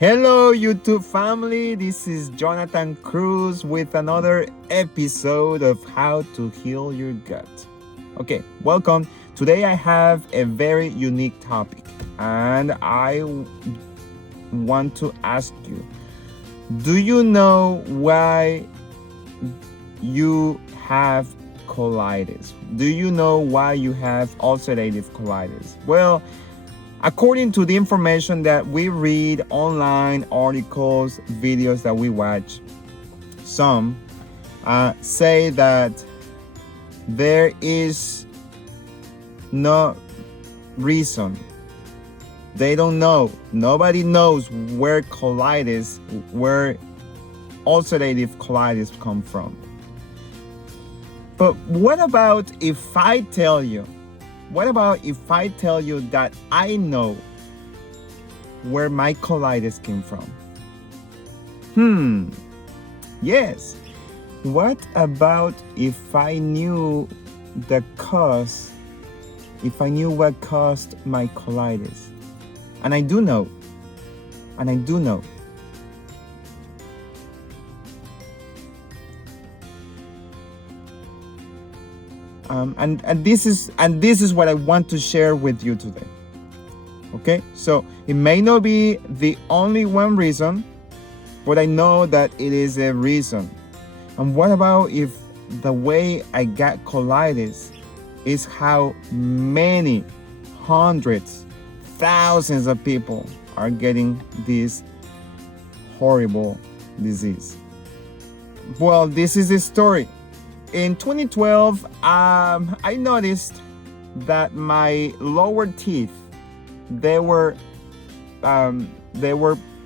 Hello, YouTube family. This is Jonathan Cruz with another episode of How to Heal Your Gut. Okay, welcome. Today I have a very unique topic, and I want to ask you, do you know why you have colitis? Do you know why you have ulcerative colitis? Well, according to the information that we read online, articles, videos that we watch, some say that there is no reason. They don't know. Nobody knows where ulcerative colitis come from. But what about if I tell you? What about if I tell you that I know where my colitis came from? Yes. What about if I knew the cause, if I knew what caused my colitis? And I do know. And this is what I want to share with you today. Okay, so it may not be the only one reason, but I know that it is a reason. And what about if the way I got colitis is how many hundreds, thousands of people are getting this horrible disease? Well, this is the story. In 2012, I noticed that my lower teeth, they were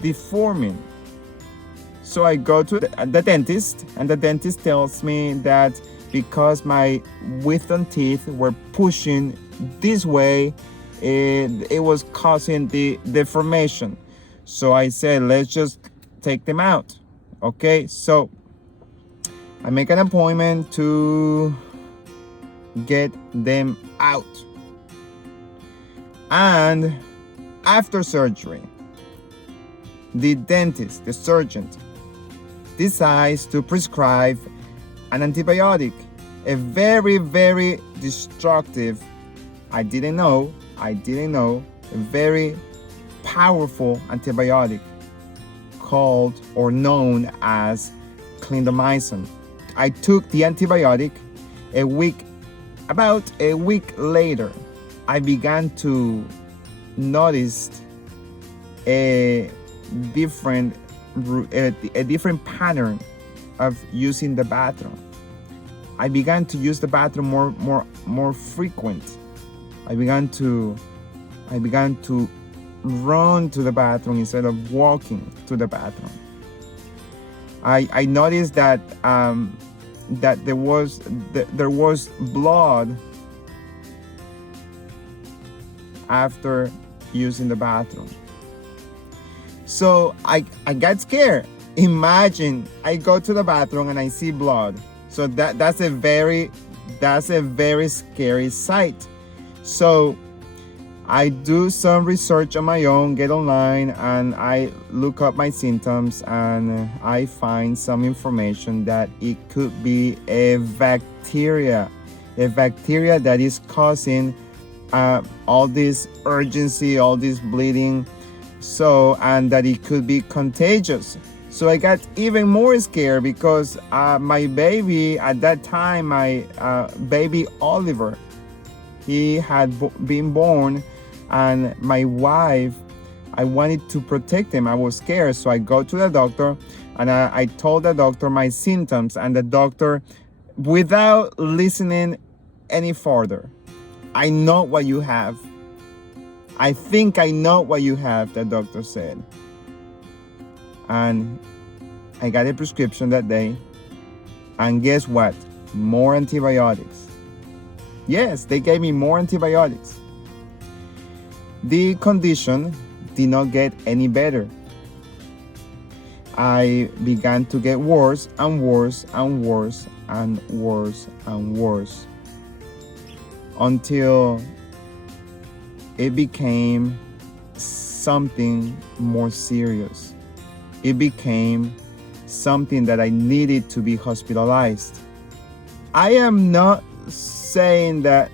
deforming. So I go to the dentist, and the dentist tells me that because my wisdom teeth were pushing this way, it was causing the deformation. So I said, let's just take them out. Okay, so I make an appointment to get them out. And after surgery, the dentist, the surgeon, decides to prescribe an antibiotic, a very, very destructive, I didn't know, a very powerful antibiotic called or known as clindamycin. I took the antibiotic. About a week later, I began to notice a different pattern of using the bathroom. I began to use the bathroom more frequent. I began to run to the bathroom instead of walking to the bathroom. I noticed that there was blood after using the bathroom. So I got scared. Imagine I go to the bathroom and I see blood. So that's a very scary sight. So I do some research on my own, get online, and I look up my symptoms, and I find some information that it could be a bacteria that is causing all this urgency, all this bleeding, and that it could be contagious. So I got even more scared because my baby at that time, my baby Oliver, he had been born, and my wife, I wanted to protect him. I was scared, so I go to the doctor, and I told the doctor my symptoms, and the doctor, without listening any further, I know what you have. I think I know what you have, the doctor said. And I got a prescription that day, and guess what? More antibiotics. Yes, they gave me more antibiotics. The condition did not get any better. I began to get worse and worse and worse and worse and worse until it became something more serious. It became something that I needed to be hospitalized. I am not saying that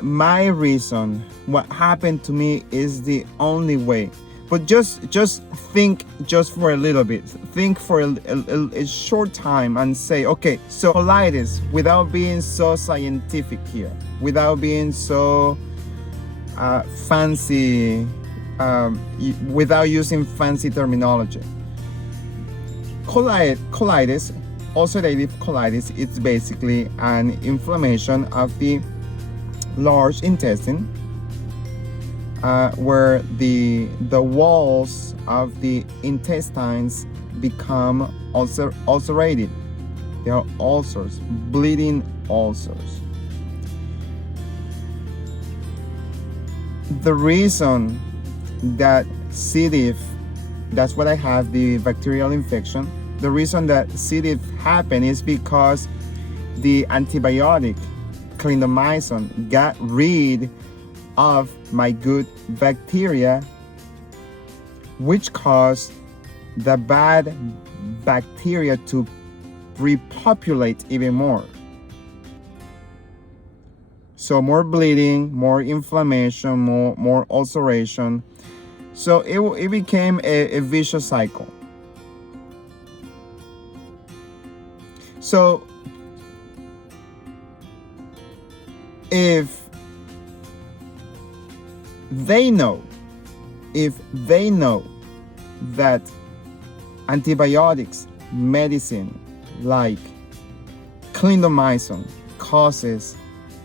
my reason, what happened to me, is the only way. But just think just for a little bit. Think for a short time and say, okay, so colitis, without being so scientific here, without being so fancy, without using fancy terminology. Colitis, ulcerative colitis, it's basically an inflammation of the large intestine, where the walls of the intestines become ulcerated. They are ulcers, bleeding ulcers. The reason that C. diff, that's what I have, the bacterial infection, the reason that C. diff happened is because the antibiotic clindamycin got rid of my good bacteria, which caused the bad bacteria to repopulate even more. So more bleeding, more inflammation, more ulceration. So it became a vicious cycle. So if they know that antibiotics, medicine like clindamycin causes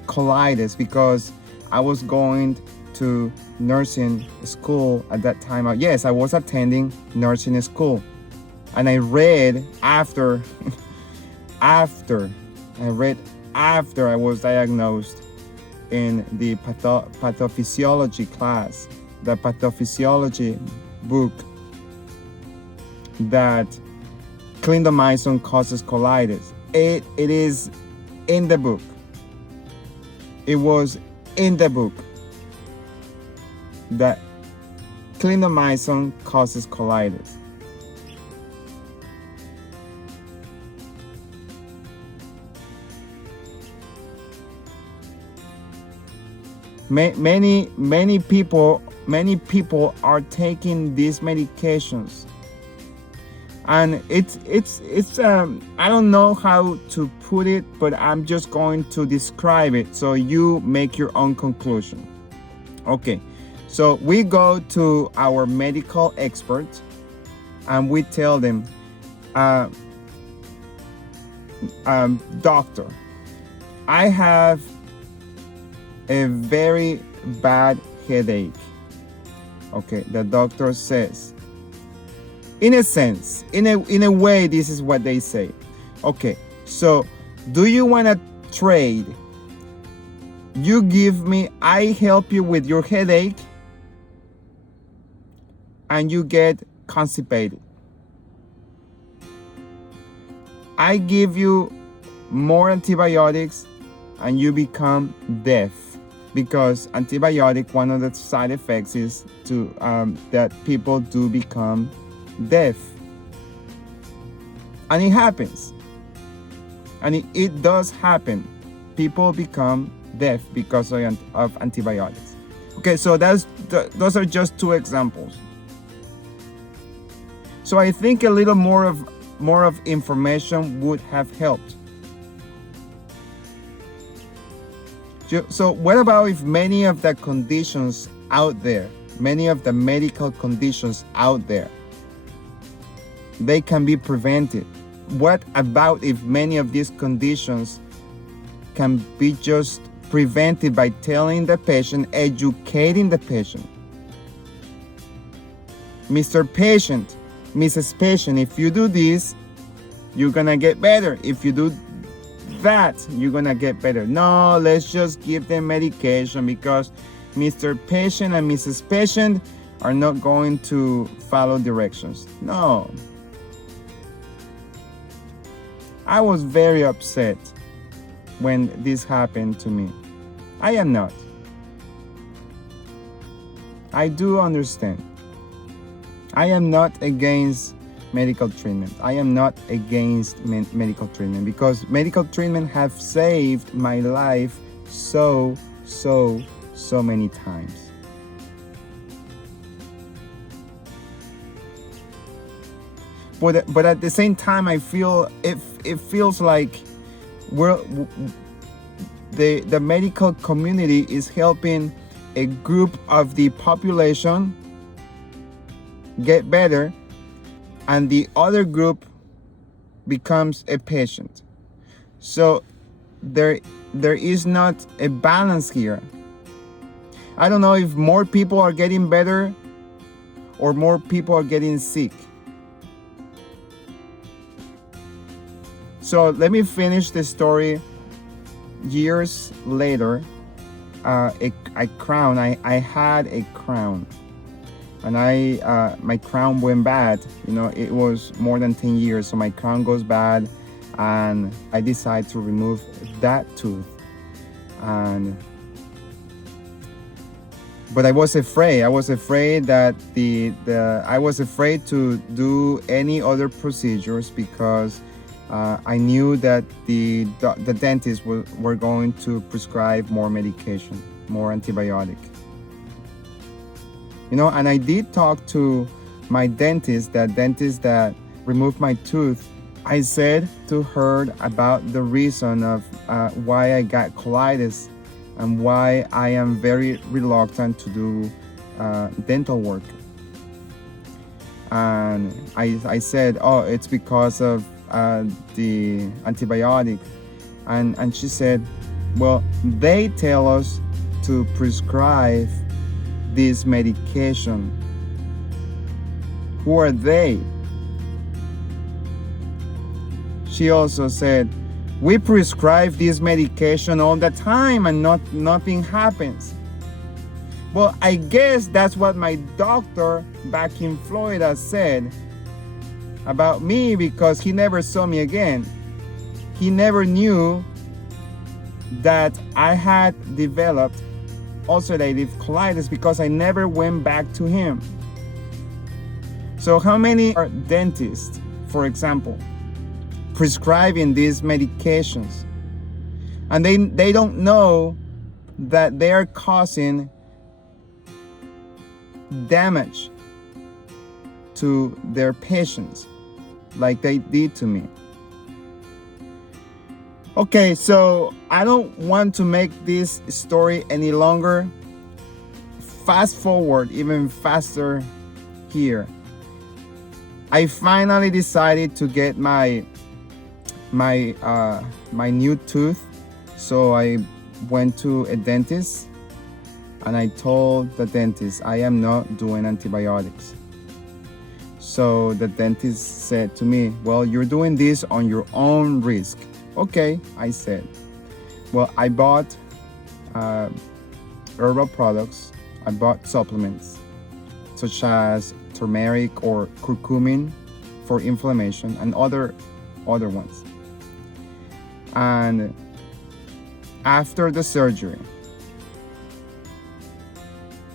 colitis, because I was going to nursing school at that time. Yes, I was attending nursing school, and I read after after I was diagnosed in the pathophysiology class, the pathophysiology book, that clindamycin causes colitis. It is in the book. It was in the book that clindamycin causes colitis. Many people are taking these medications, and it's I don't know how to put it, but I'm just going to describe it so you make your own conclusion. Okay, so we go to our medical expert and we tell them, doctor, I have a very bad headache. Okay, the doctor says, in a sense, in a way, this is what they say. Okay, so do you want to trade? I help you with your headache, and you get constipated. I give you more antibiotics and you become deaf, because antibiotic, one of the side effects is that people do become deaf. And it happens. And it does happen. People become deaf because of antibiotics. Okay, so those are just two examples. So I think a little more of information would have helped. So what about if many of the conditions out there, many of the medical conditions out there, they can be prevented? What about if many of these conditions can be just prevented by telling the patient, educating the patient? Mr. Patient, Mrs. Patient, if you do this, you're gonna get better. If you do that, you're gonna get better. No, let's just give them medication because Mr. Patient and Mrs. Patient are not going to follow directions. No. I was very upset when this happened to me. I am not. I do understand. I am not against medical treatment. I am not against medical treatment, because medical treatment have saved my life so many times. But at the same time, I feel it feels like the medical community is helping a group of the population get better, and the other group becomes a patient. So there is not a balance here. I don't know if more people are getting better or more people are getting sick. So let me finish the story. Years later, a crown. I had a crown, and my crown went bad. It was more than 10 years, so my crown goes bad, and I decided to remove that tooth. But I was afraid. I was afraid that I was afraid to do any other procedures, because I knew that the dentists were going to prescribe more medication, more antibiotic. And I did talk to my dentist that removed my tooth. I said to her about the reason of why I got colitis and why I am very reluctant to do dental work. And I said, oh, it's because of the antibiotic. And she said, well, they tell us to prescribe this medication. Who are they? She also said, we prescribe this medication all the time and nothing happens. Well, I guess that's what my doctor back in Florida said about me, because he never saw me again. He never knew that I had developed ulcerative colitis, because I never went back to him. So how many are dentists, for example, prescribing these medications, and they don't know that they are causing damage to their patients, like they did to me. Okay, so I don't want to make this story any longer. Fast forward even faster here. I finally decided to get my new tooth. So I went to a dentist, and I told the dentist I am not doing antibiotics. So the dentist said to me, well, you're doing this on your own risk. Okay, I said. Well, I bought herbal products. I bought supplements such as turmeric or curcumin for inflammation, and other ones. And after the surgery,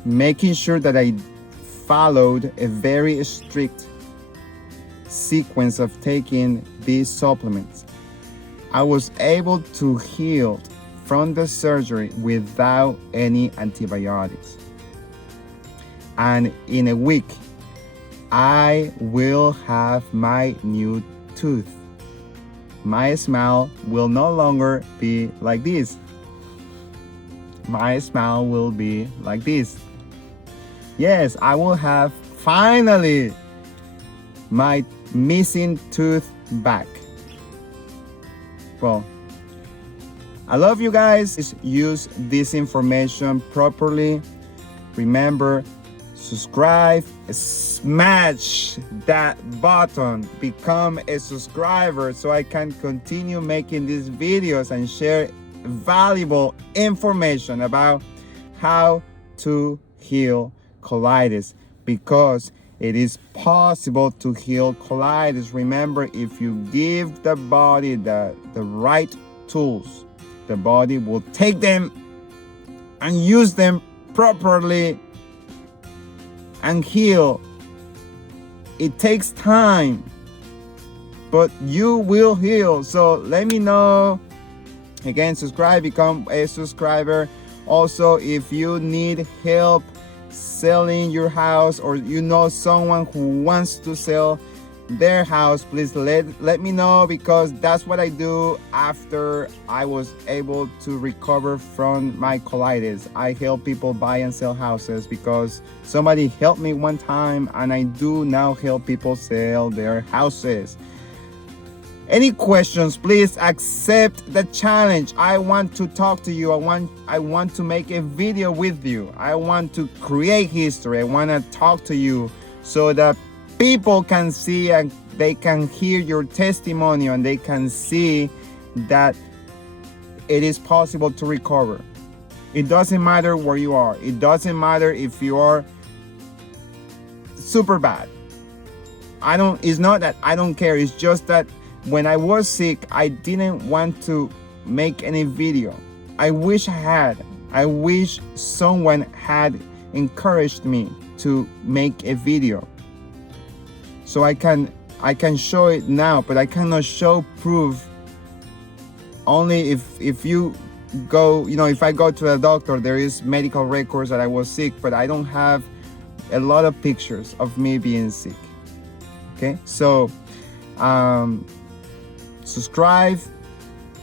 making sure that I followed a very strict sequence of taking these supplements, I was able to heal from the surgery without any antibiotics. And in a week, I will have my new tooth. My smile will no longer be like this. My smile will be like this. Yes, I will have finally my missing tooth back. Well, I love you guys. Use this information properly. Remember, subscribe, smash that button, become a subscriber so I can continue making these videos and share valuable information about how to heal colitis, because it is possible to heal colitis. Remember, if you give the body the right tools, the body will take them and use them properly and heal. It takes time, but you will heal. So let me know. Again, subscribe, become a subscriber. Also, if you need help selling your house, or you know someone who wants to sell their house, please let me know, because that's what I do after I was able to recover from my colitis. I help people buy and sell houses because somebody helped me one time, and I do now help people sell their houses. Any questions, please accept the challenge. I want to talk to you. I want to make a video with you. I want to create history. I want to talk to you so that people can see and they can hear your testimony, and they can see that it is possible to recover. It doesn't matter where you are. It doesn't matter if you are super bad. It's not that I don't care. It's just that when I was sick, I didn't want to make any video. I wish I had. I wish someone had encouraged me to make a video. So I can show it now, but I cannot show proof. Only if you go, if I go to the doctor, there is medical records that I was sick, but I don't have a lot of pictures of me being sick. Okay, so subscribe,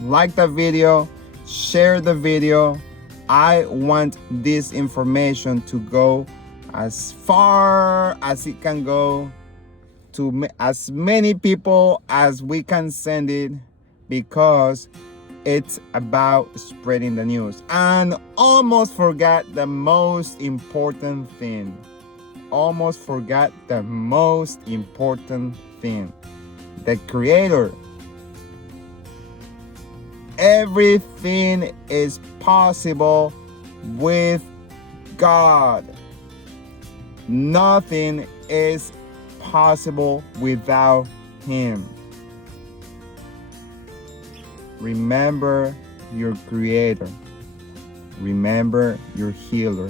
like the video, share the video. I want this information to go as far as it can go, to as many people as we can send it, because it's about spreading the news. And almost forgot the most important thing. Almost forgot the most important thing. The Creator. Everything is possible with God. Nothing is possible without Him. Remember your Creator. Remember your healer.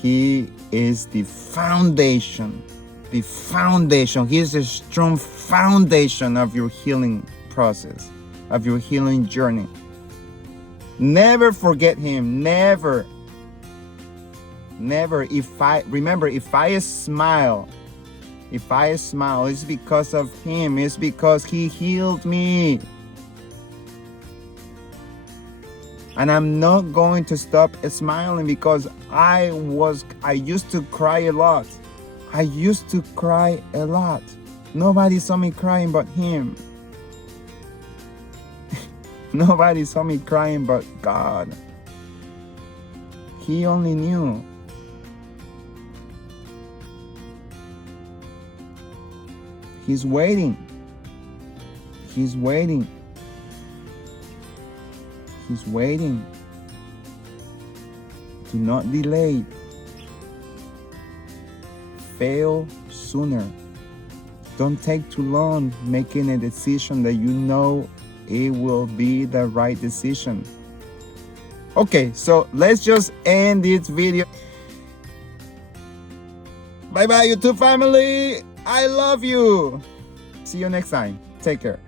He is the foundation. The foundation. He is a strong foundation of your healing process, of your healing journey. Never forget Him. Never. If I smile, it's because of Him. It's because He healed me. And I'm not going to stop smiling, because I used to cry a lot. Nobody saw me crying but Him. Nobody saw me crying but God. He only knew. He's waiting. He's waiting. He's waiting. Do not delay. Fail sooner. Don't take too long making a decision that you know it will be the right decision. Okay, so let's just end this video. Bye bye, YouTube family. I love you. See you next time. Take care.